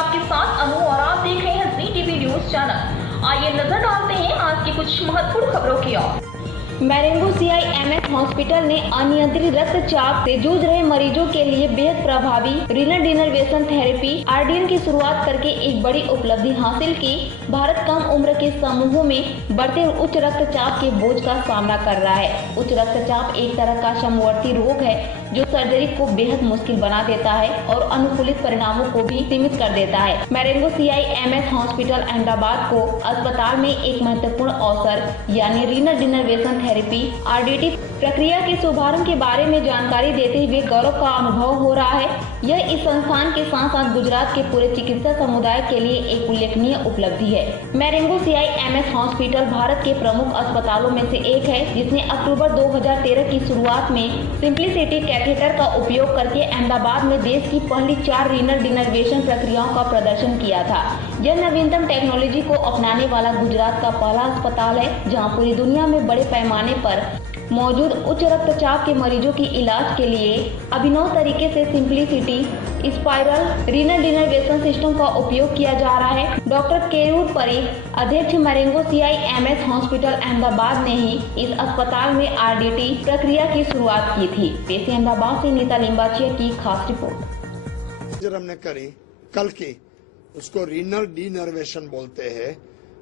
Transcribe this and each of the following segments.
आपके साथ अनु और आप देख रहे हैं जी टीवी न्यूज चैनल। आइए नजर डालते हैं आज की कुछ महत्वपूर्ण खबरों की ओर। मैरेंगो CIMS हॉस्पिटल ने अनियंत्रित रक्तचाप से जूझ रहे मरीजों के लिए बेहद प्रभावी रीनल डिनर्वेशन थेरेपी RDN की शुरुआत करके एक बड़ी उपलब्धि हासिल की। भारत कम उम्र के समूहों में बढ़ते उच्च रक्तचाप के बोझ का सामना कर रहा है। उच्च रक्तचाप एक तरह का समवर्ती रोग है जो सर्जरी को बेहद मुश्किल बना देता है और अनुकूलित परिणामों को भी सीमित कर देता है। मैरेंगो CIMS हॉस्पिटल अहमदाबाद को अस्पताल में एक महत्वपूर्ण अवसर यानी रीनल डिनर्वेशन थेरेपी RDT प्रक्रिया के शुभारंभ के बारे में जानकारी देते हुए गौरव का अनुभव हो रहा है। यह इस संस्थान के साथ साथ गुजरात के पूरे चिकित्सा समुदाय के लिए एक उल्लेखनीय उपलब्धि है। मैरेंगो CIMS हॉस्पिटल भारत के प्रमुख अस्पतालों में से एक है जिसने अक्टूबर 2013 की शुरुआत में सिंप्लिसिटी कैथेटर का उपयोग करके अहमदाबाद में देश की पहली 4 रीनल डिनर्वेशन प्रक्रियाओं का प्रदर्शन किया था। यह नवीनतम टेक्नोलॉजी को अपनाने वाला गुजरात का पहला अस्पताल है जहां पूरी दुनिया में बड़े पैमाने पर मौजूद उच्च रक्तचाप के मरीजों की इलाज के लिए अभिनव तरीके से simplicity spiral renal denervation system का उपयोग किया जा रहा है। डॉक्टर केयूर परीख, अध्यक्ष मैरेंगो CIMS हॉस्पिटल अहमदाबाद ने ही इस अस्पताल में RDT प्रक्रिया की शुरुआत की थी। पेश अहमदाबाद से नीता लिंबाचिया की खास रिपोर्ट। हमने करी कल की उसको रीनल डिनर्वेशन बोलते हैं।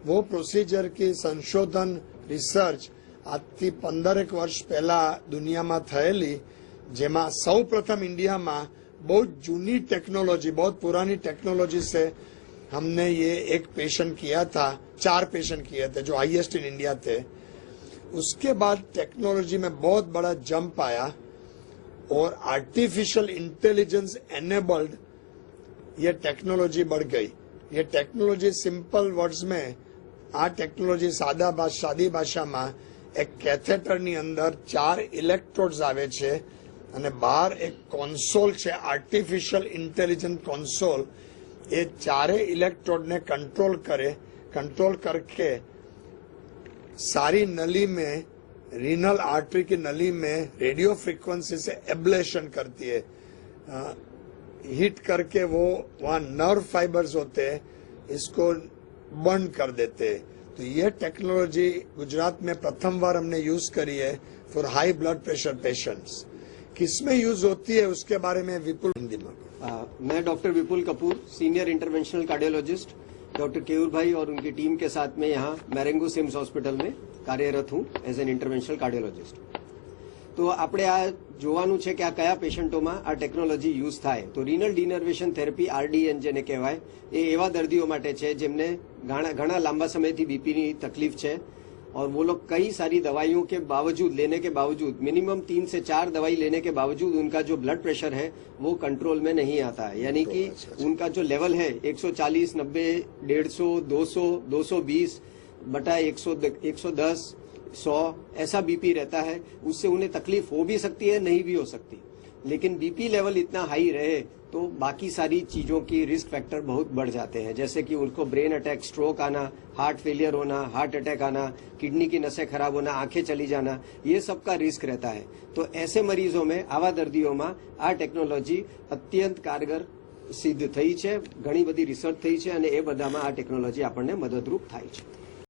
वो प्रोसीजर की संशोधन रिसर्च આજથી 15 વર્ષ પહેલા દુનિયામાં થયેલી, જેમાં સૌ પ્રથમ इंडियाમાં बहुत जूनी टेक्नोलॉजी, बहुत पुरानी टेक्नोलॉजी से हमने ये एक पेशेंट किया था, 4 पेशेंट किए थे जो हाईएस्ट इन इंडिया थे। उसके बाद टेक्नोलॉजी में बहुत बड़ा जंप आया और आर्टिफिशियल इंटेलिजेंस एनेबल्ड ये टेक्नोलॉजी बढ़ गई। ये टेक्नोलॉजी सिंपल वर्ड्स में आ टेक्नोलॉजी सादी भाषा में एक कैथेटर नी अंदर 4 इलेक्ट्रोड्स आवे छे અને બહાર એક કોન્સોલ છે, આર્ટિફિશિયલ ઇન્ટેલિજન્ટ કોન્સોલ। ये 4 इलेक्ट्रोड ने कंट्रोल करके सारी नली में, रीनल आर्टरी की नली में रेडियो फ्रीक्वेंसी से एब्लेशन करती है। हिट करके वो वहाँ नर्व फाइबर्स होते हैं, इसको बंद कर देते हैं। तो ये टेक्नोलॉजी गुजरात में प्रथम बार हमने यूज करी है for high blood pressure patients. किसमें यूज होती है उसके बारे में विपुल हिंदी में। मैं doctor Vipul Kapoor, senior interventional cardiologist, doctor Keyur bhai और उनकी टीम के साथ में यहाँ मैरेंगो सिम्स हॉस्पिटल में कार्यरत हूँ एज एन इंटरवेंशनल कार्डियोलॉजिस्ट। तो આપણે આ જોવાનું છે કે આ કયા પેશન્ટોમાં આ ટેકનોલોજી યુઝ થાય। તો રીનલ ડિનર્વેશન થેરેપી RDN જેને કહેવાય એ એવા દર્દીઓ માટે છે જેમને ઘણા લાંબા સમયથી બીપીની તકલીફ છે और वो लोग कई सारी दवाइयों के बावजूद लेने के बावजूद मिनिमम 3 से 4 दवाई लेने के बावजूद उनका जो ब्लड प्रेशर है वो कंट्रोल में नहीं आता है। यानी कि उनका जो लेवल है 140, 90, 150, 200, 220 बटा 110, 100 ऐसा बीपी रहता है। उससे उन्हें तकलीफ हो भी सकती है, नहीं भी हो सकती। लेकिन बीपी लेवल इतना हाई रहे तो बाकी सारी चीजों की रिस्क फैक्टर बहुत बढ़ जाते हैं, जैसे कि उनको ब्रेन अटैक, स्ट्रोक आना, हार्ट फेलियर होना, हार्ट अटैक आना, किडनी की नसें खराब होना, आंखें चली जाना, ये सब का रिस्क रहता है। तो ऐसे मरीजों में, आवा दर्दियों में आ टेक्नोलॉजी अत्यंत कारगर सिद्ध थई छे। घणी बधी रिसर्च थई छे અને એ બધામાં આ ટેકનોલોજી આપણને મદદરૂપ થાય છે।